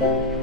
อ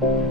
ค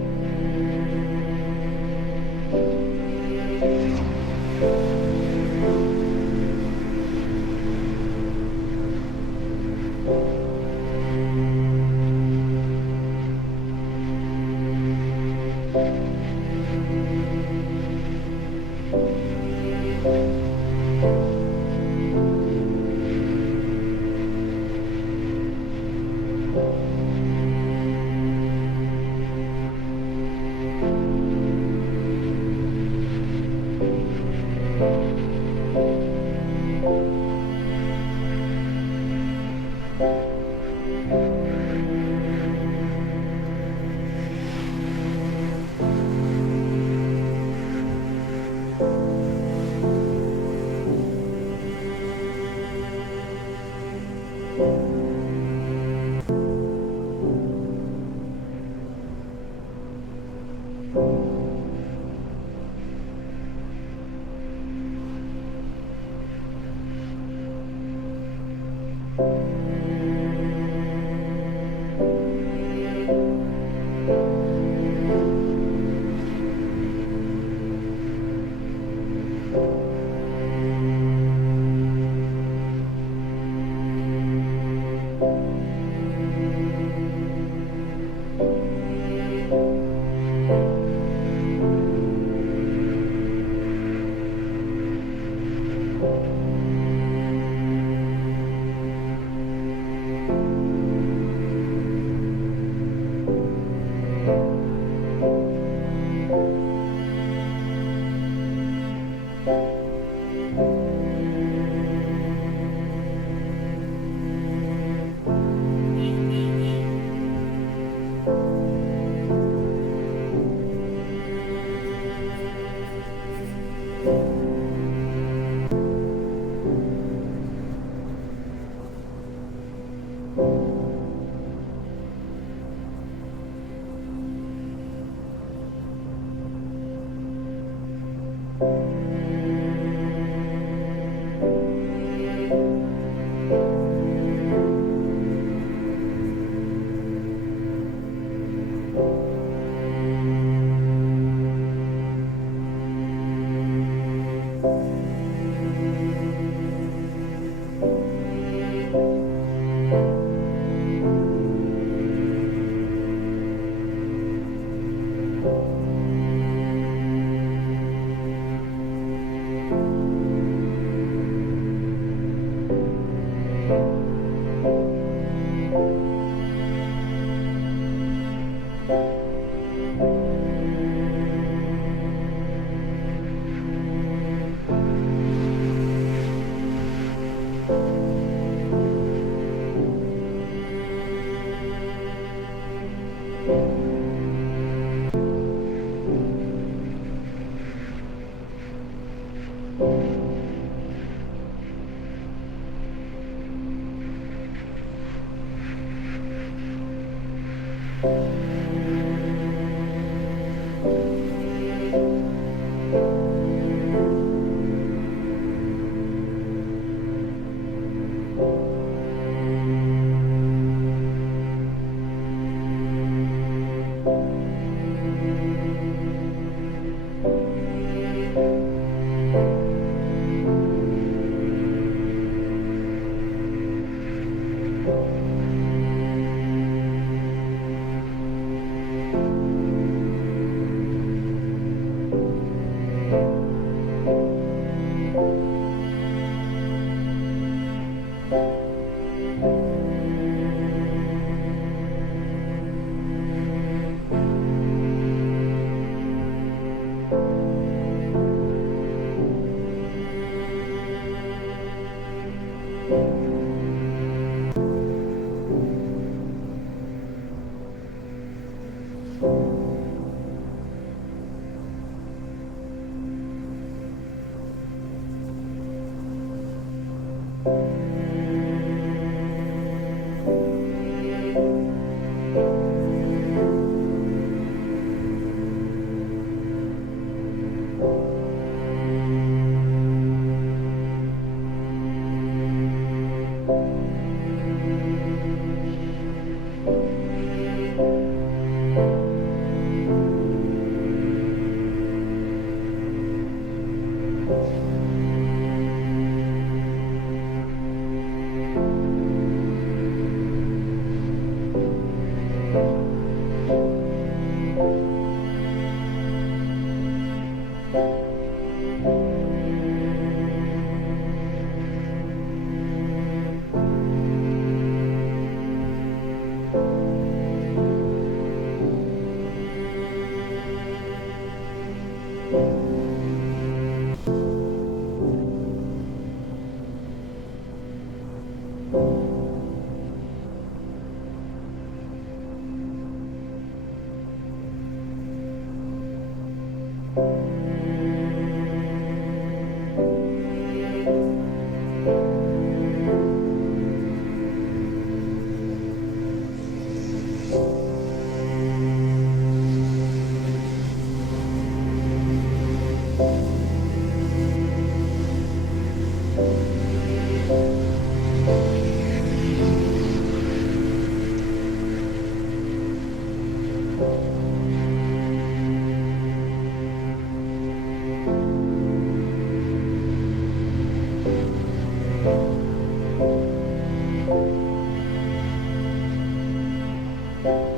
อ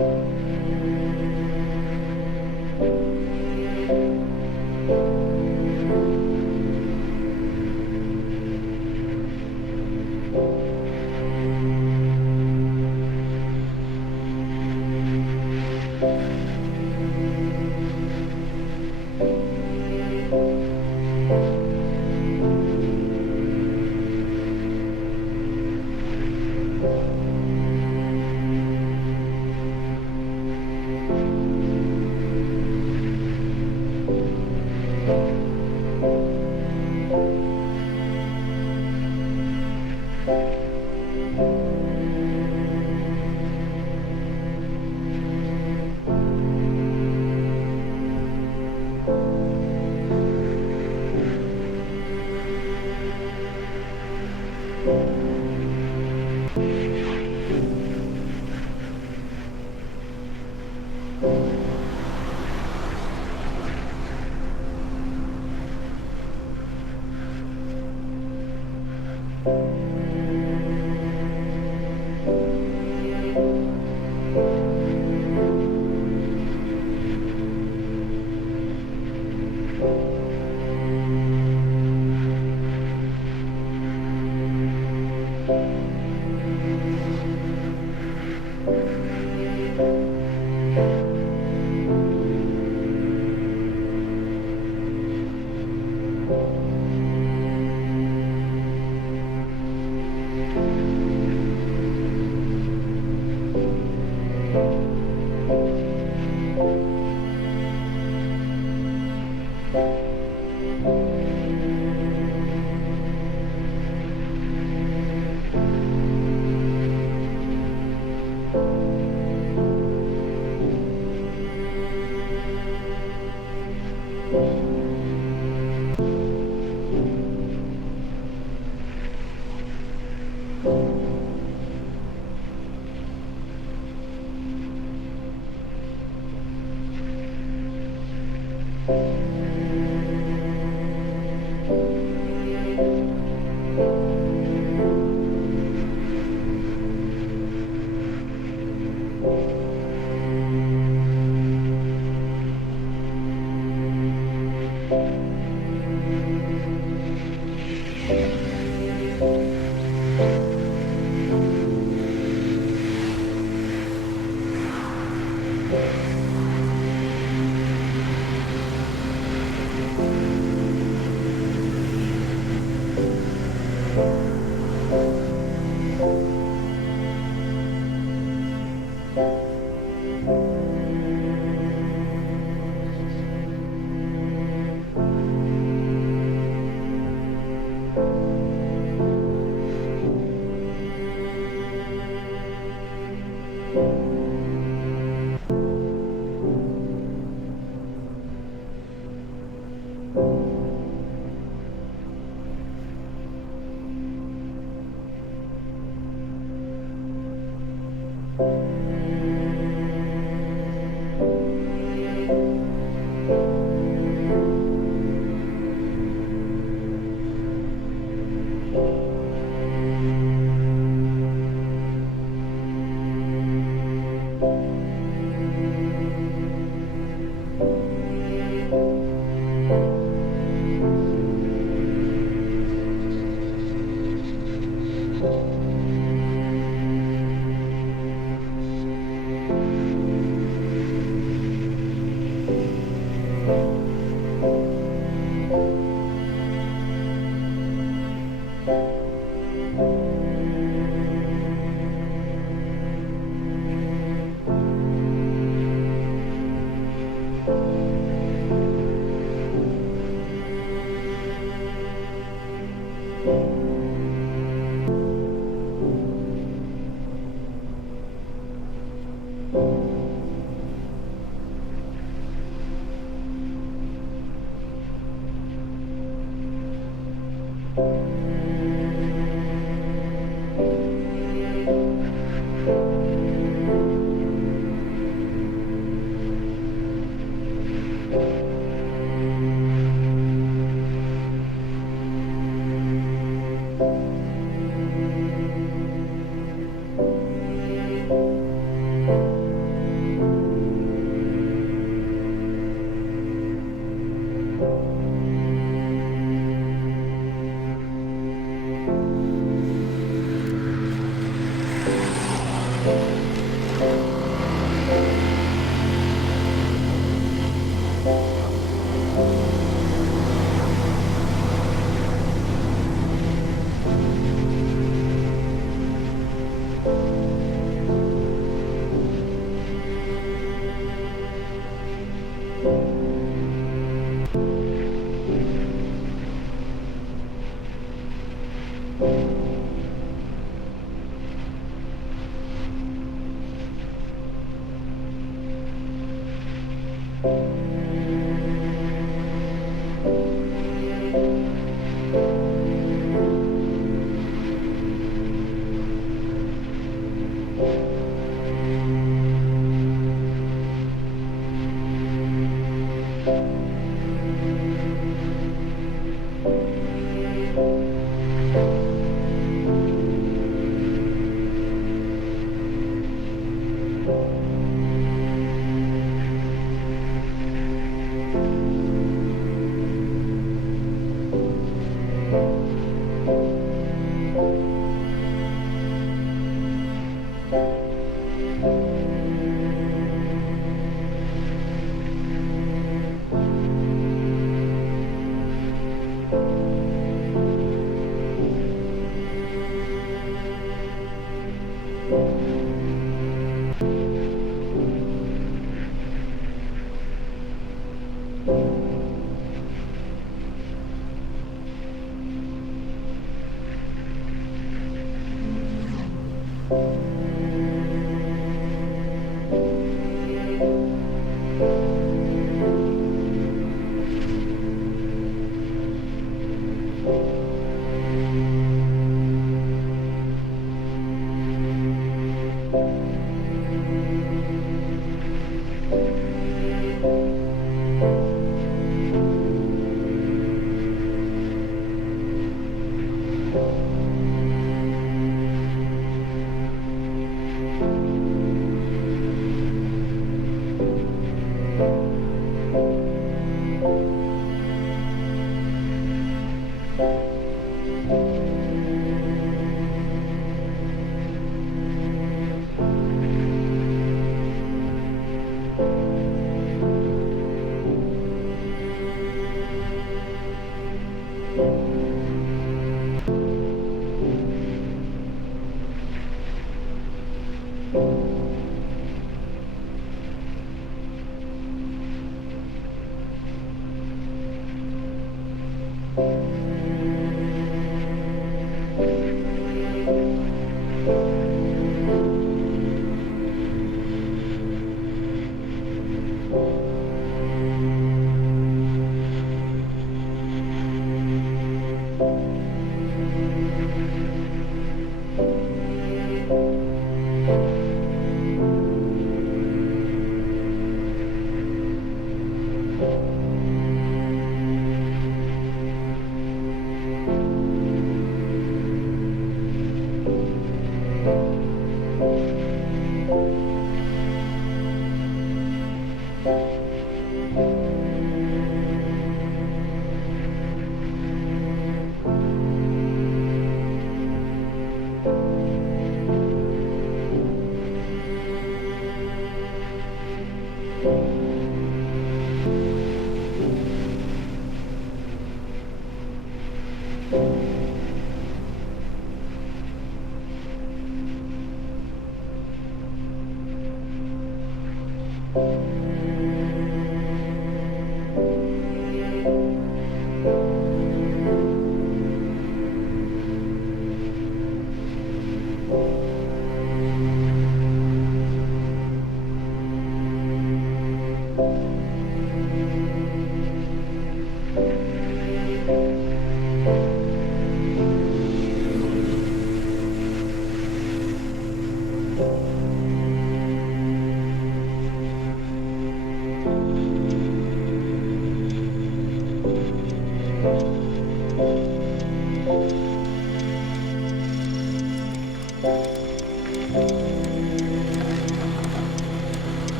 อ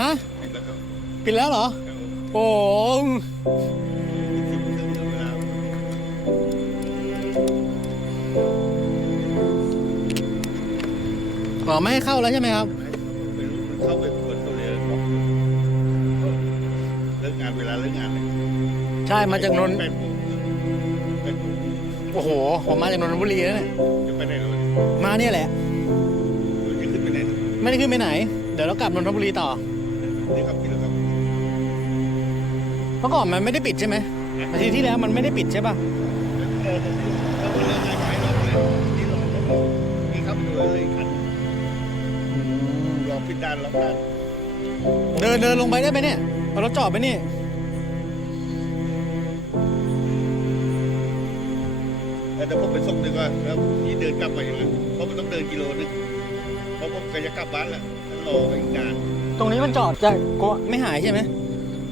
ฮะปิดแล้วเหรอโอ้ขอไม่ให้เข้าแล้วใช่ไหมครับเข้าไปเปิดตัวเลยเลิกงานเวลาเลิกงานเลยใช่มาจากนนท์8 โมงโอ้ โอ้โหผมมาจากนนทบุรีแล้วเนี่ย จะไปไหนเลย มาเนี่ยแหละ จะขึ้นไปไหน ไม่ได้ขึ้นไปไหนเดี๋ยวเรากลับนนทบุรีต่อ นี่ครับพี่ครับ เมื่อก่อนมันไม่ได้ปิดใช่ไหมอาทิตย์ที่แล้วมันไม่ได้ปิดใช่ป่ะ เราก็เลือกง่ายๆเราเลยนี่เรามีครับดูเลยคันลองปิดด้านล็อกด้าน เดินลงไปได้ไหมเนี่ยเอารถจอดไปนี่ แต่ผมไปส่งดีกว่าแล้วนี่เดินกลับมาอย่างไรเพราะมันต้องเดินกิโลนึงเพราะผมก็จะกลับบ้านแหละรอไปอีกนาน ตรงนี้มันจอดจะก็ไม่หายใช่ไหม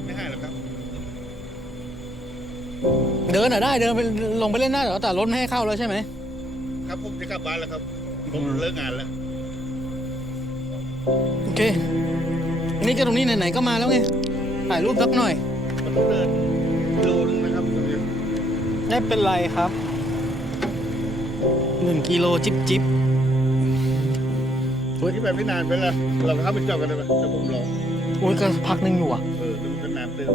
ไม่ให้หรอกครับ เดินได้เดินไปลงไปเล่นได้แต่รถไม่ให้เข้าแล้วใช่ไหม ครับผมจะกลับบ้านแล้วครับผมเลิกงานแล้ว โอเคนี่ก็ตรงนี้ไหนๆก็มาแล้วไงถ่ายรูปสักหน่อย มันต้องเดินกิโลนึงนะครับ ไม่เป็นไรครับ1 กิโลจิ๊บ ที่แบบไม่นานไปแล้วเราเข้าไปจอดกันได้ไหมแต่ผมรอ โอ้ยก็พักนึงอยู่อ่ะ แต่มันก็นานเติม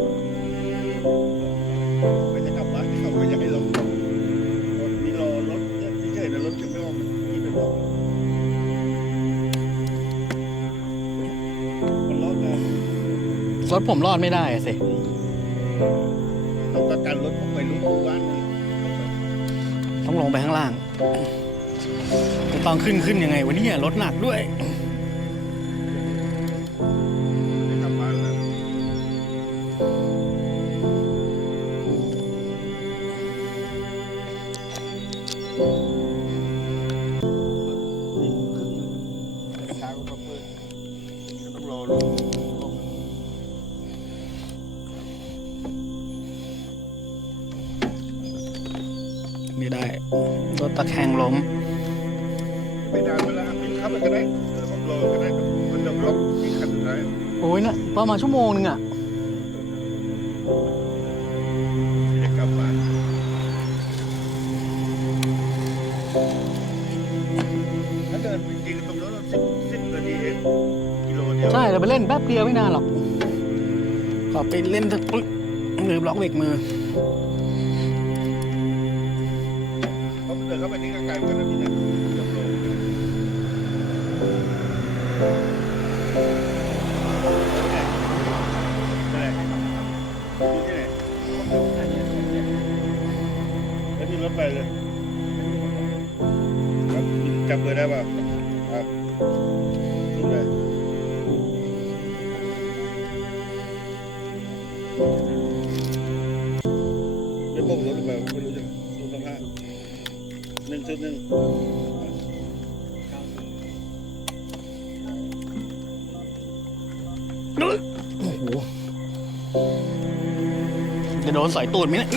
ไม่จะกลับบ้านเขาไม่อยากให้ลงมีรอรถเฉยๆนะรถจะไม่ออกนี่เป็นรถมันรอดนะ รถผมรอดไม่ได้อะสิ ต้องประกันรถผมไปรู้บ้านเลย ต้องลงไปข้างล่างตอนขึ้นยังไงวะเนี่ยรถหนักด้วย จะกลับบ้านแล้วช้าก็มาเปิดต้องรอรถ ไม่ได้รถตะแคงล้ม ไม่นานเวลาวิ่งเข้าไปก็ได้ผมรอก็ได้มันจะล็อกที่คันสุดท้าย โอ้ยนะประมาณชั่วโมงนึงอ่ะ จะกลับบ้านถ้าเดินจริงๆตรงนั้น10 นาทีเองกิโลเดียว ใช่เราไปเล่นแป๊บเดียวไม่นานหรอกขอไปเล่นปึ๊กลืมล็อกเบรกมือ ผมเดินเข้าไปนี่ก็ไกลเหมือนกันนะพี่นะเกือบโลแล้วที่รถไปเลยครับจำเลยได้ป่ะครับรู้เลยไม่บอกรถไปไม่รู้จะรู้สภาพ1.1โอ้โหจะโดนสอยตูดไหมเนี่ย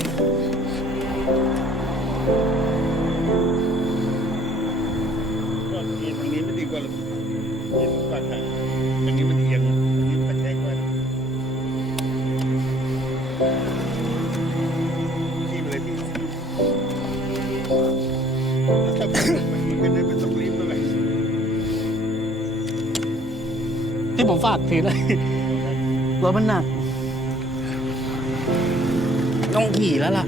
ก็เอียงทางนี้ไม่ดีกว่าหรอกเอียงปากทางทางนี้มันเอียงทางนี้มันแทกไว้ขี้ไปเลยพี่แล้วถ้ามันเป็นได้เป็นสปรินต์เมื่อไหร่ ที่ผมฝากถือเลยรถมันหนักต้องขี่แล้วล่ะ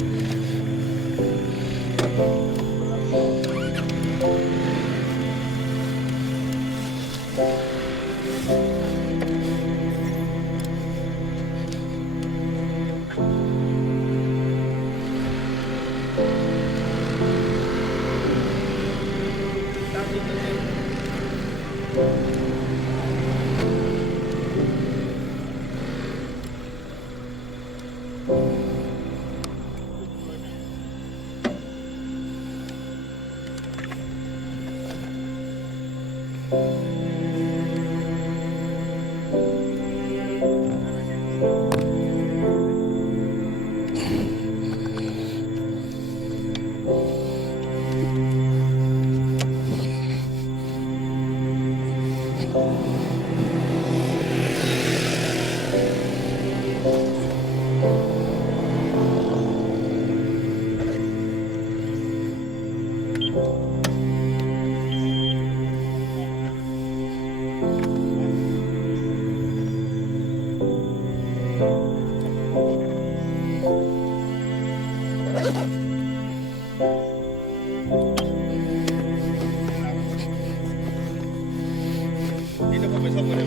ก็ได้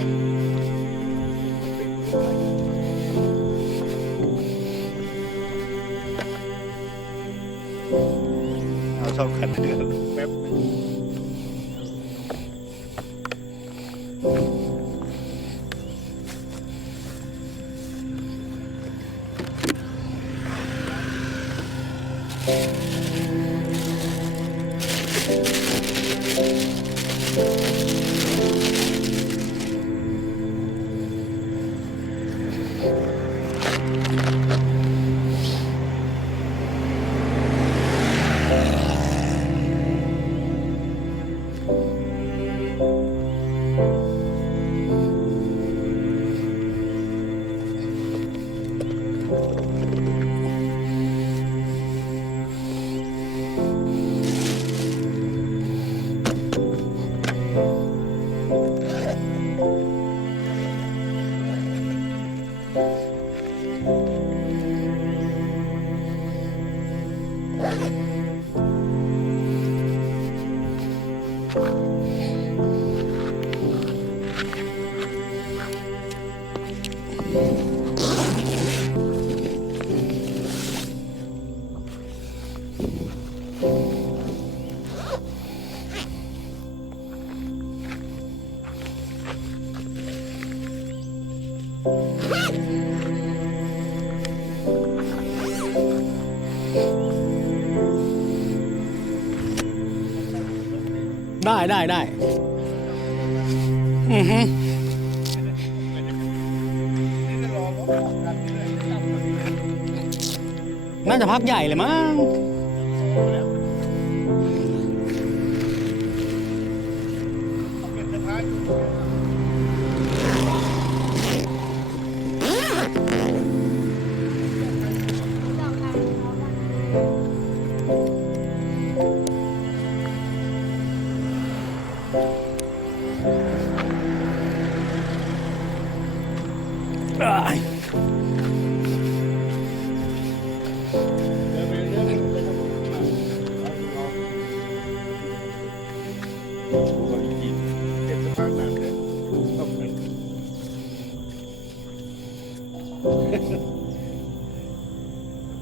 เอาชอบขัดเดือดแป๊บได้อือฮึน่าจะพักใหญ่เลยมั้ง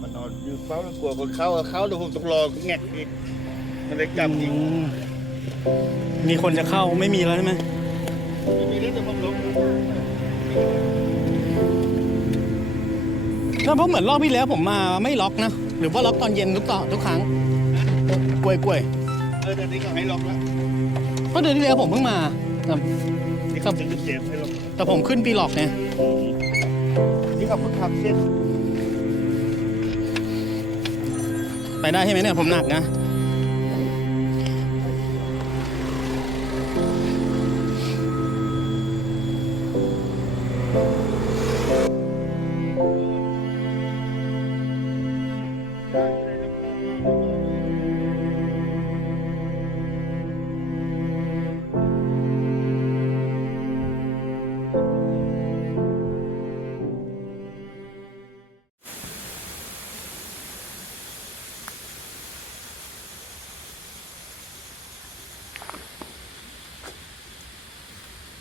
มันนอนอยู่เฝ้าแล้วกลัวคนเข้าเดี๋ยวผมต้องรอแงกอีกมันเลยกลับอีก มีคนจะเข้าไม่มีแล้วใช่ไหม ไม่มีเรื่องจะความลบ ก็เพราะเหมือนรอบที่แล้วผมมาไม่ล็อกนะหรือว่าล็อกตอนเย็นทุกครั้งกล้วย เดี๋ยวนี้ก็ให้ล็อกแล้ว เพราะเดือนที่แล้วผมเพิ่งมาแต่ นี่เขาจะเจ็บให้ล็อก แต่ผมขึ้นปีล็อกเนี่ย นี่เขาเพิ่งทำเส้น ไปได้ใช่ไหมเนี่ยผมหนักนะ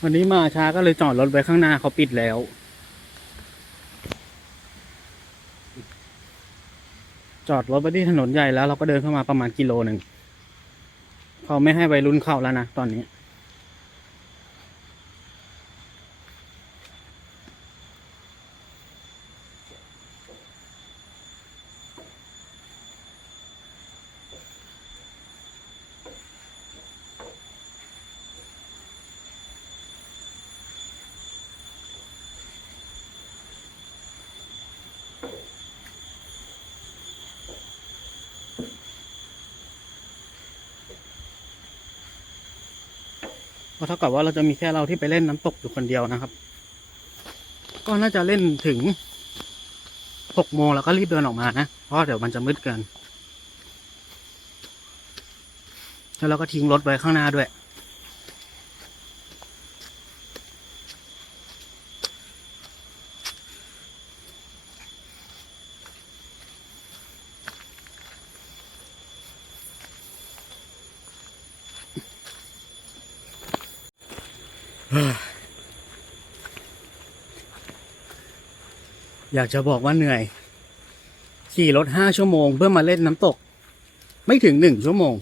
วันนี้มาช้าก็เลยจอดรถไว้ข้างหน้าเขาปิดแล้ว จอดรถไว้ที่ถนนใหญ่แล้วเราก็เดินเข้ามาประมาณกิโลหนึ่งเขาไม่ให้วัยรุ่นเข้าแล้วนะตอนนี้ก็เท่ากับว่าเราจะมีแค่เราที่ไปเล่นน้ำตกอยู่คนเดียวนะครับก็น่าจะเล่นถึง6 โมงแล้วก็รีบเดินออกมานะเพราะเดี๋ยวมันจะมืดเกินแล้วเราก็ทิ้งรถไว้ข้างหน้าด้วย อยากจะบอกว่าเหนื่อยขี่รถ5 ชั่วโมงเพื่อมาเล่นน้ำตกไม่ถึง1 ชั่วโมง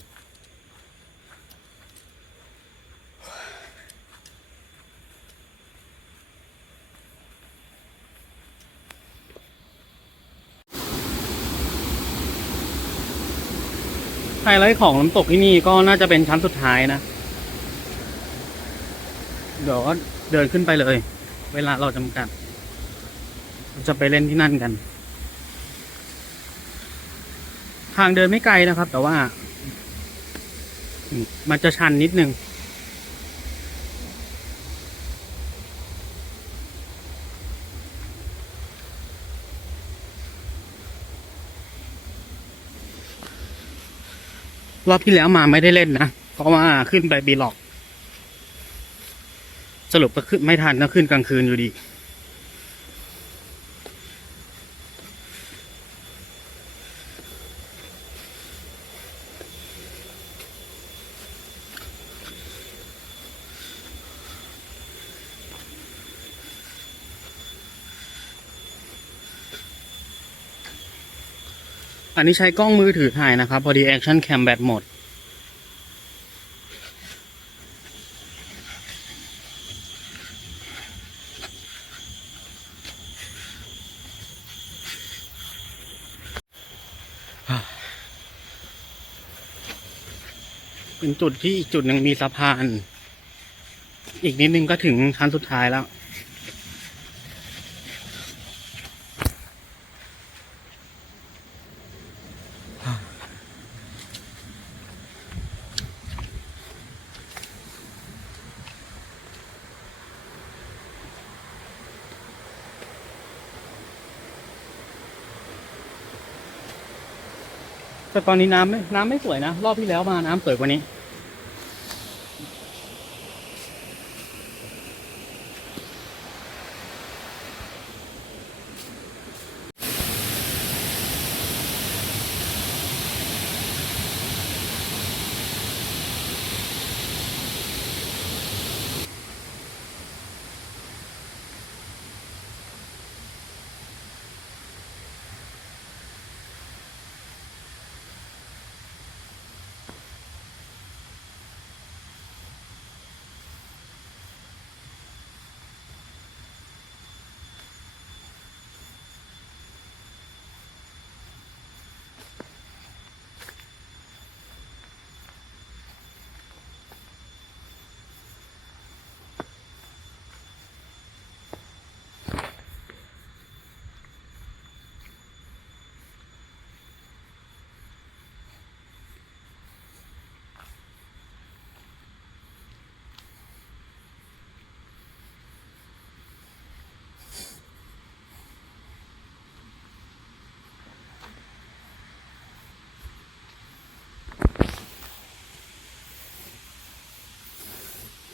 ไฮไลท์ของน้ำตกที่นี่ก็น่าจะเป็นชั้นสุดท้ายนะเดี๋ยวก็เดินขึ้นไปเลยเวลาเราจำกัดจะไปเล่นที่นั่นกันทางเดินไม่ไกลนะครับแต่ว่ามันจะชันนิดนึงรอบที่แล้วมาไม่ได้เล่นนะเพราะว่าขึ้นไปบีล็อกสรุปก็ขึ้นไม่ทันก็ขึ้นกลางคืนอยู่ดีอันนี้ใช้กล้องมือถือถ่ายนะครับพอดีแอคชั่นแคมแบตหมดเป็นจุดที่อีกจุดหนึ่งมีสะพานอีกนิดนึงก็ถึงชั้นสุดท้ายแล้วแต่ตอนนี้น้ำไม่สวยนะรอบที่แล้วมาน้ำสวยกว่านี้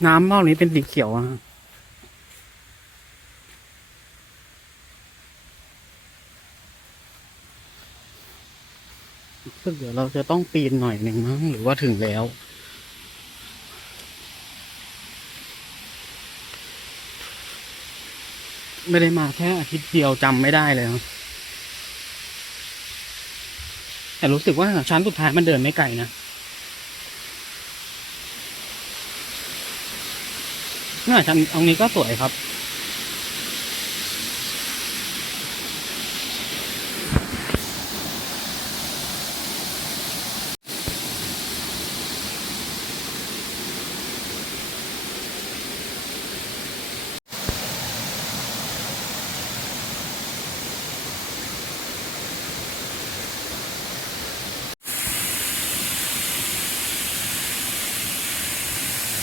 น้ำรอบนี้เป็นสีเขียวอะซึ่งเดี๋ยวเราจะต้องปีนหน่อยหนึ่งมั้งหรือว่าถึงแล้ว ไม่ได้มาแค่อาทิตย์เดียวจำไม่ได้เลยครับแต่รู้สึกว่าชั้นสุดท้ายมันเดินไม่ไกลนะน่าชั้นตรงนี้ก็สวยครับ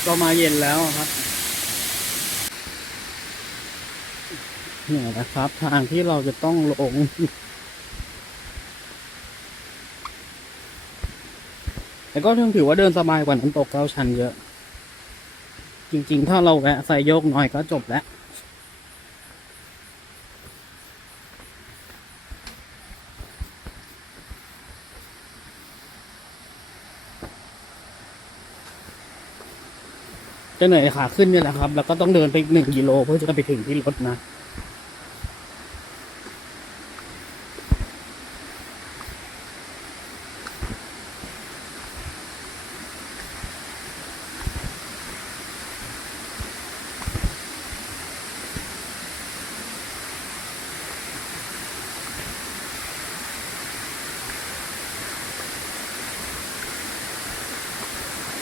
ก็มาเย็นแล้วครับเนี่ยนะครับทางที่เราจะต้องลงแต่ก็ถือว่าเดินสบายกว่าน้ำตก9 ชั้นเยอะจริงๆถ้าเราแวะใส่โยกหน่อยก็จบแล้วจะเหนื่อยขาขึ้นนี่แหละครับแล้วก็ต้องเดินไป1 กิโลเพื่อจะไปถึงที่รถนะ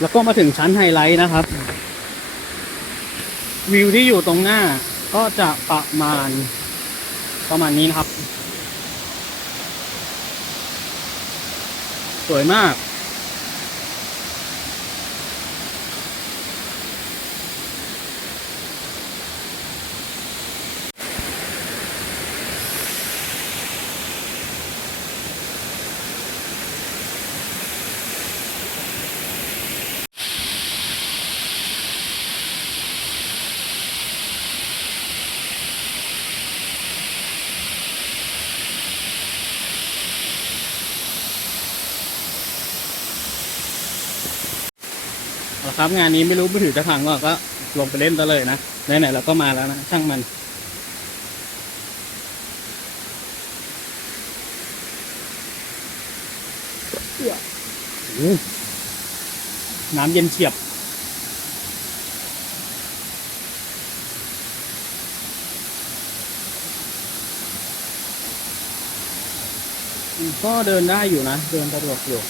แล้วก็มาถึงชั้นไฮไลท์นะครับ วิวที่อยู่ตรงหน้าก็จะประมาณนี้นะครับ สวยมากครับงานนี้ไม่รู้มือถือจะพังก็ลงไปเล่นซะเลยนะไหนๆเราก็มาแล้วนะช่างมันน้ำเย็นเฉียบก็เดินได้อยู่นะเดินสะดวกอยู่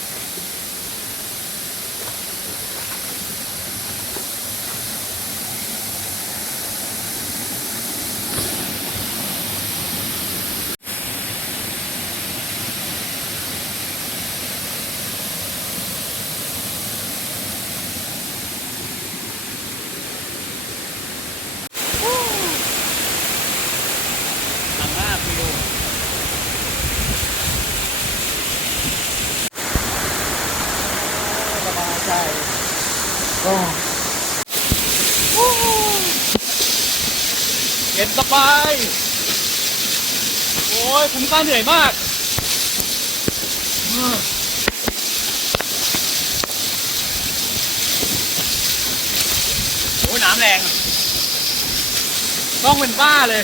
เย็นสบายโอ้ยคุ้มค่าเหนื่อยมากโอ้ยน้ำแรงต้องเป็นบ้าเลย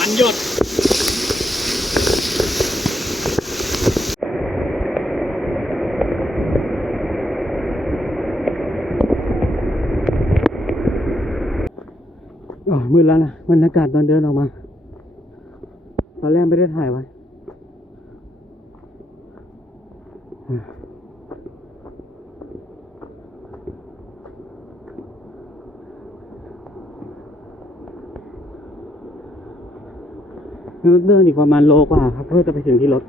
มันหยดมืดแล้วนะบรรยากาศตอนเดินออกมาตอนแรกไม่ได้ถ่ายไว้เดินอีกประมาณโลกว่าครับเพื่อจะไปถึงที่รถ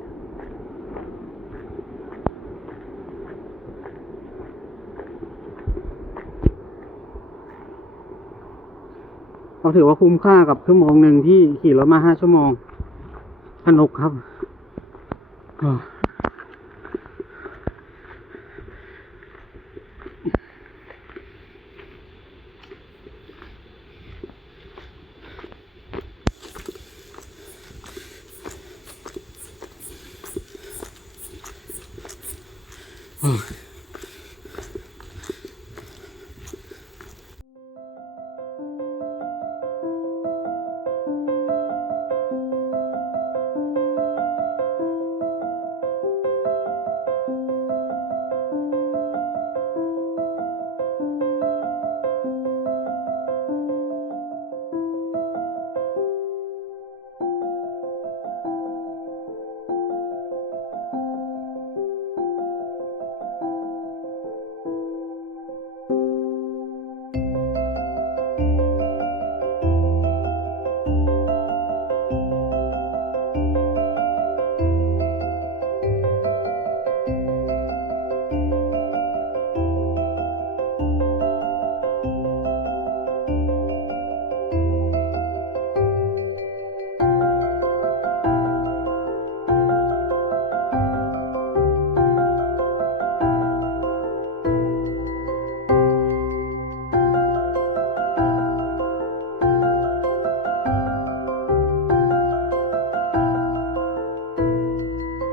เราถือว่าคุ้มค่ากับชั่วโมงหนึ่งที่ขี่รถมา5 ชั่วโมงสนุกครับ